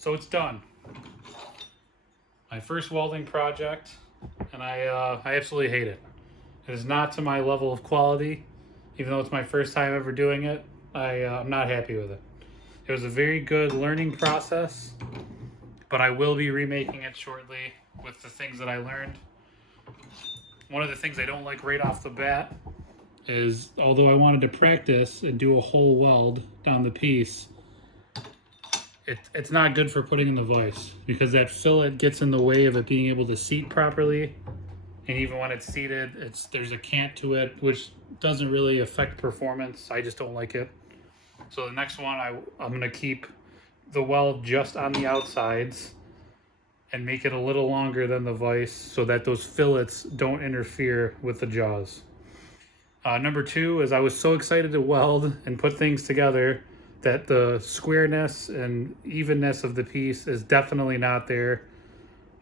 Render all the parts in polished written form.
So it's done. My first welding project, and I absolutely hate it. It is not to my level of quality, even though it's my first time ever doing it. I'm not happy with it. It was a very good learning process, but I will be remaking it shortly with the things that I learned. One of the things I don't like right off the bat is, although I wanted to practice and do a whole weld on the piece, it's not good for putting in the vise because that fillet gets in the way of it being able to seat properly. And even when it's seated, there's a cant to it, which doesn't really affect performance. I just don't like it. So the next one, I'm gonna keep the weld just on the outsides and make it a little longer than the vise so that those fillets don't interfere with the jaws. Number two is I was so excited to weld and put things together that the squareness and evenness of the piece is definitely not there.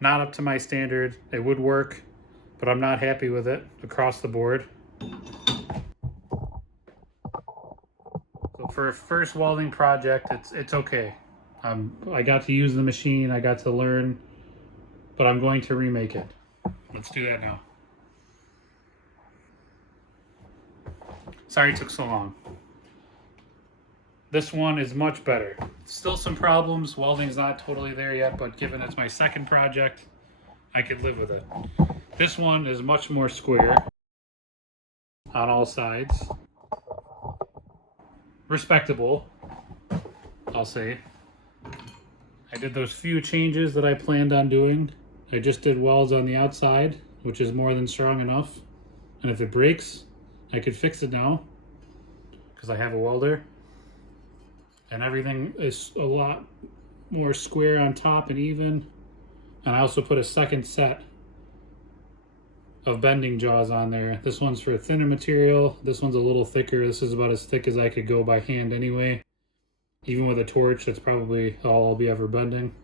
Not up to my standard. It would work, but I'm not happy with it across the board. for a first welding project, it's okay. I got to use the machine, I got to learn, but I'm going to remake it. Let's do that now. Sorry it took so long. This one is much better. Still some problems. Welding's not totally there yet, but given it's my second project, I could live with it. This one is much more square on all sides. Respectable, I'll say. I did those few changes that I planned on doing. I just did welds on the outside, which is more than strong enough. And if it breaks, I could fix it now because I have a welder. And everything is a lot more square on top and even. And I also put a second set of bending jaws on there. This one's for a thinner material. This one's a little thicker. This is about as thick as I could go by hand anyway. Even with a torch, that's probably all I'll be ever bending.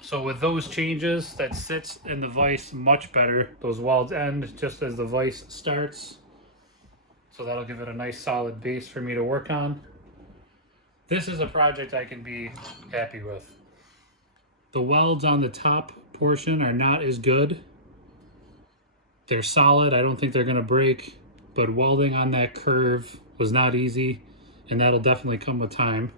So with those changes, that sits in the vise much better. Those welds end just as the vise starts. So that'll give it a nice solid base for me to work on. This is a project I can be happy with. The welds on the top portion are not as good. They're solid. I don't think they're gonna break, but welding on that curve was not easy, and that'll definitely come with time.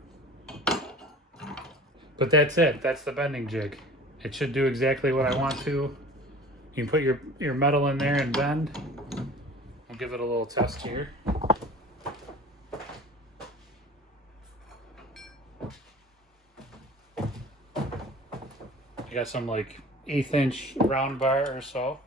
But that's it. That's the bending jig. It should do exactly what I want to. You can put your metal in there and bend. I'll give it a little test here. I got some like 1/8 inch round bar or so.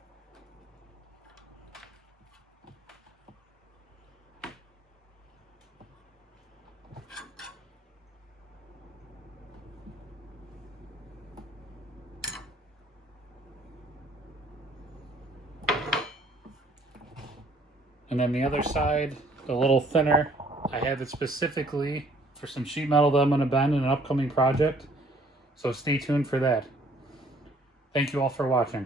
And then the other side, a little thinner. I have it specifically for some sheet metal that I'm going to bend in an upcoming project. So stay tuned for that. Thank you all for watching.